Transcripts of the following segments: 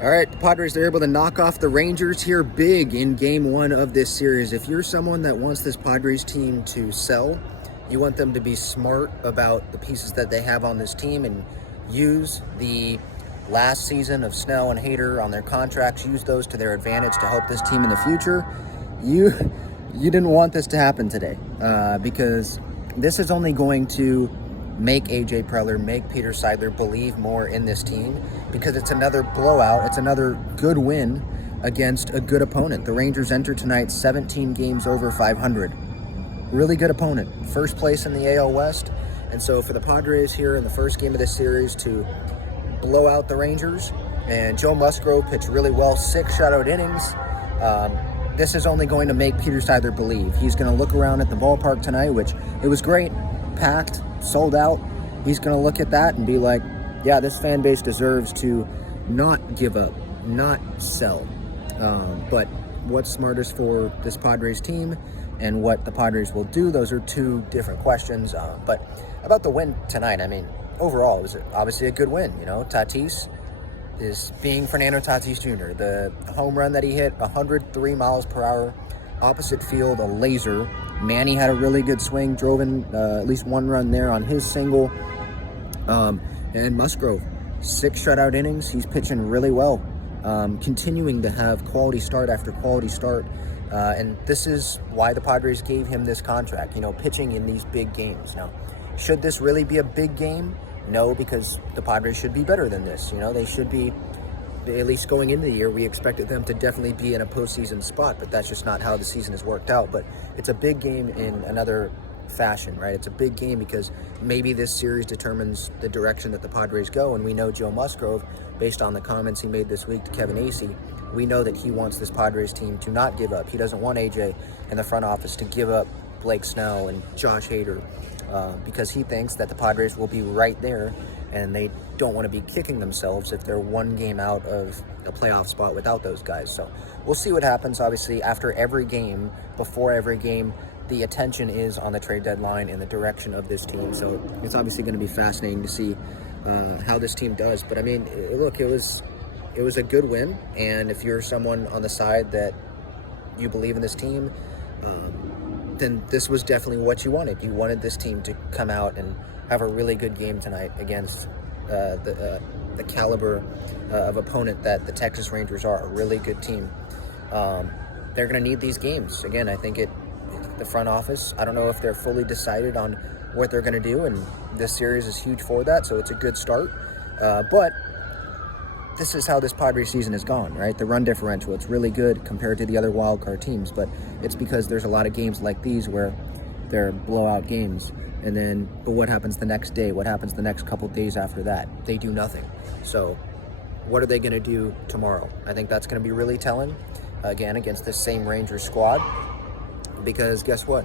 All right, the Padres are able to knock off the Rangers here big in game one of this series. If you're someone that wants this Padres team to sell, you want them to be smart about the pieces that they have on this team and use the last season of Snell and Hader on their contracts, use those to their advantage to help this team in the future. You didn't want this to happen today because this is only going to make AJ Preller, make Peter Seidler believe more in this team because it's another blowout. It's another good win against a good opponent. The Rangers enter tonight 17 games over 500. Really good opponent. First place in the AL West. And so for the Padres here in the first game of this series to blow out the Rangers, and Joe Musgrove pitched really well, 6 shutout innings. This is only going to make Peter Seidler believe. He's going to look around at the ballpark tonight, which it was great, packed, sold out. He's going to look at that and be like, yeah, this fan base deserves to not give up, not sell. But what's smartest for this Padres team and what the Padres will do, those are two different questions. But about the win tonight, I mean, overall, it was obviously a good win. You know, Tatis is being Fernando Tatis Jr. The home run that he hit, 103 miles per hour, opposite field, a laser. Manny had a really good swing, drove in at least one run there on his single. And Musgrove, 6 shutout innings. He's pitching really well, continuing to have quality start after quality start. And this is why the Padres gave him this contract, you know, pitching in these big games. Now, should this really be a big game? No, because the Padres should be better than this. You know, they should be, at least going into the year, we expected them to definitely be in a postseason spot, but that's just not how the season has worked out. But it's a big game in another fashion, right? It's a big game because maybe this series determines the direction that the Padres go, and we know Joe Musgrove, based on the comments he made this week to Kevin Acee, we know that he wants this Padres team to not give up. He doesn't want AJ in the front office to give up Blake Snell and Josh Hader because he thinks that the Padres will be right there and they don't want to be kicking themselves if they're one game out of a playoff spot without those guys. So we'll see what happens. Obviously, after every game, before every game, the attention is on the trade deadline and the direction of this team. So it's obviously going to be fascinating to see how this team does. But I mean, look, it was a good win. And if you're someone on the side that you believe in this team, then this was definitely what you wanted. You wanted this team to come out and have a really good game tonight against the caliber of opponent that the Texas Rangers are, a really good team. They're going to need these games. Again, I think the front office, I don't know if they're fully decided on what they're going to do, and this series is huge for that, so it's a good start. But this is how this Padres season has gone, right? The run differential, it's really good compared to the other wild card teams, but it's because there's a lot of games like these where they're blowout games. But what happens the next day? What happens the next couple days after that? They do nothing. So what are they going to do tomorrow? I think that's going to be really telling, again, against this same Rangers squad, because guess what?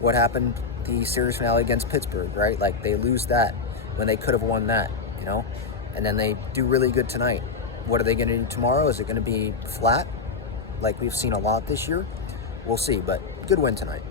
What happened the series finale against Pittsburgh, right? Like, they lose that when they could have won that, you know? And then they do really good tonight. What are they going to do tomorrow? Is it going to be flat like we've seen a lot this year? We'll see, but good win tonight.